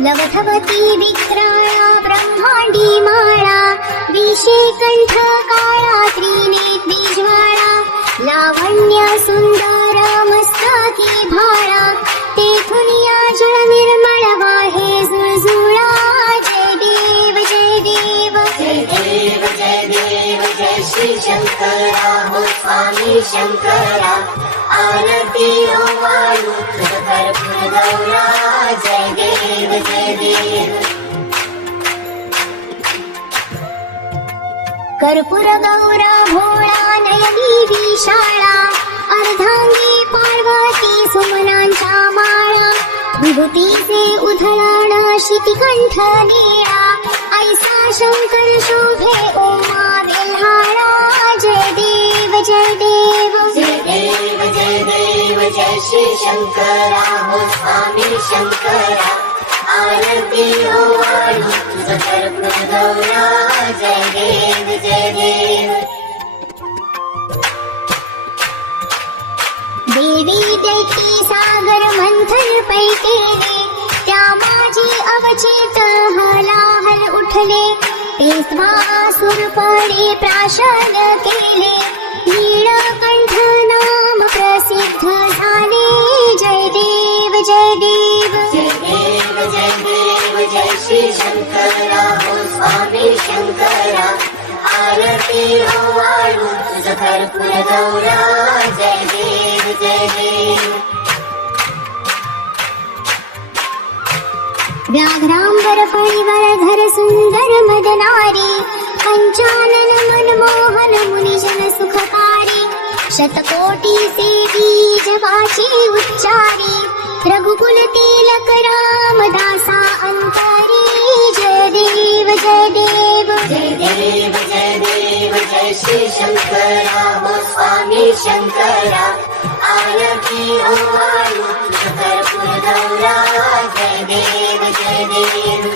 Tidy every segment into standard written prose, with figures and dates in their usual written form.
लवथवती विक्राळा ब्रह्मांडी माळा, विषे कंठ काळा त्रिनेत्री ज्वाळा, लावण्य सुंदर मस्तकी भाळा, तेथून या जळ निर्मळ वाहे झुळझुळा. जय देव जय देव जय देव जय देव जय श्री शंकरा हो स्वामी शंकरा. आरती ओवाळू तुझ कर्पूर गौरा. जय देव जय देव. कर्पूर गौरा भोळा नयनी विशाळा, अर्धांगी पार्वती सुमनांच्या माळा, विभूतीचे उधळण शितिकंठ निळा, ऐसा शंकर शोभे ओमा बेल्हाळा. जय देव जय देव जय देव जय देव जय श्री शंकरा हो स्वामी शंकरा. आरती ओवाळू तुझ कर्पूर गौरा. जय देव जय देव. देवी दैती सागर मंथन पैकेले, त्या माझी अवचित हलाहल उठले, पेशवासुर पडे प्राशन केले, नीळकंठ नाम प्रसिद्ध झाले. जय देव जय देव जय देव जय देव जय श्री शंकरा हो स्वामी शंकरा. आरती ओवाळू तुझ कर्पूर गौरा. जय देव जय देव. व्याघ्रांबर फणीवर धर सुंदर मदनारी, पंचानन मनमोहन मुनिजन सुखकारी, शतकोटी सेवी जपाची उच्चारी, रघुकुल तिलक रामदासा अंतरी. जय देव जय देव जय देव जय देव जय श्री शंकरा हो स्वामी शंकरा. आरती ओवाळू तुझ कर्पूर गौरा. जय देव जय देव.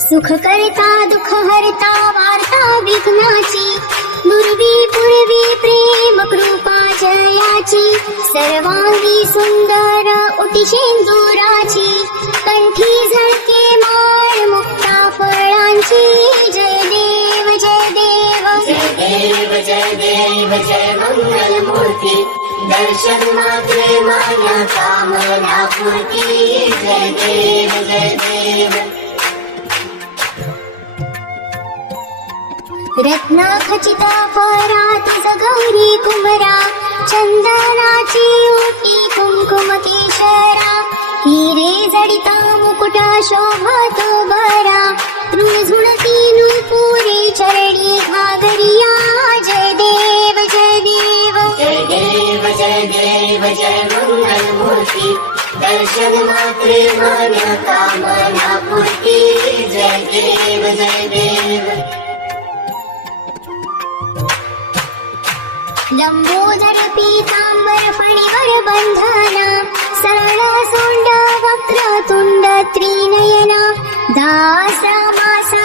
सुख करता दुःख हरता वार्ता विघ्नाची, दुर्वी पूर्वी प्रेम कृपा जयाची, सर्वांगी सुंदर उटिशेंदुराची, कंठी झळके माळ मुक्ता फळांची. जय देव जय देव जय देव जय देव जय मंगल मूर्ती. दर्शन मात्रे मान्य कामना पूर्ती. जय देव जय देव. रत्न खचित फरा तुझ गौरी कुमरा, चंदनाची ओटी कुंकुम केशरा, हिरे जडिता मुकुट शोभतो बरा, झुणझुणती नुपुरे चरणी घागरिया. जय देव जय देव जय देव जय देव जय मंगल मूर्ती. दर्शन मात्रे मान्य कामना पूर्ती. जय देव जय देव. लंबोदर पीतांबर फणीवर बंधना, सरळ सोंड वक्र तुंड त्रिनयना, दास मासा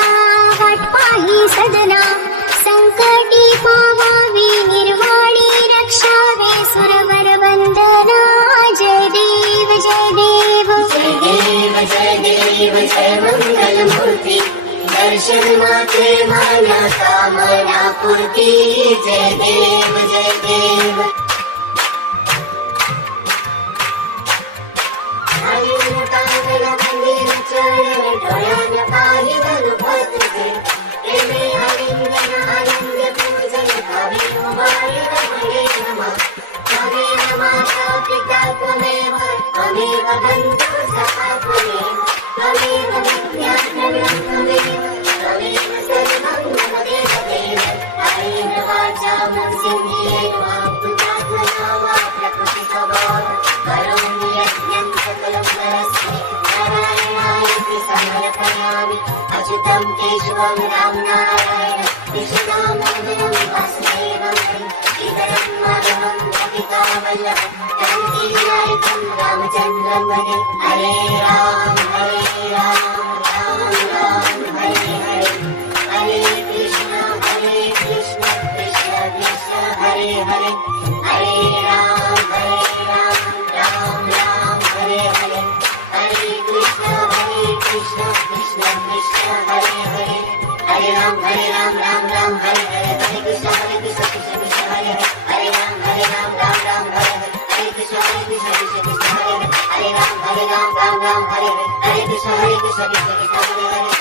वाट पाही सदना, संकटी पावावी निर्वाणी रक्षावे सुरवर वंदना. जय देव जय देव जय देव जय देव जय मंगल मूर्ती. दर्शन मात्रे मान्य कामना पूर्ती. जय देव जय देव. चरण डोळ्यान पाहि गणपत तुझे, प्रेमे आलिंगन आनंद पूजन कवी उभारी रमणे नमा. त्वमेव माता पिता त्वमेव, त्वमेव बंधु सखा त्वमेव, त्वमेव विद्याधरं त्वमेव, त्वमेव सर्वं मम देवदेव. हरेर् वाचा मनसेन्द्रियैर् वा कृतात्मना वा प्रकृतिस्वभाव करोमि यज्ञं सकलं परस्मै नारायणायति समर्पयामि. अच्युतं केशवं रामनारायण कृष्णदामोदरं वासुदेवं श्रीधरं माधवं कपितावल्लभं क्रान्तिनायकं रामचन्द्रं भजे. हरे राम राम राम हरे हरे, हरे कृष्ण कृष्ण कृष्ण कृष्ण हरे हरे, हरे कृष्ण कृष्ण हरे हरे हरे राम राम राम हरे हरे कृष्ण कृष्ण कृष्ण हरे हरे राम राम हरे हरे कृष्ण कृष्ण कृष्ण हरे हरे राम राम हरे हरे हरे कृष्ण कृष्ण कृष्ण हरे हरे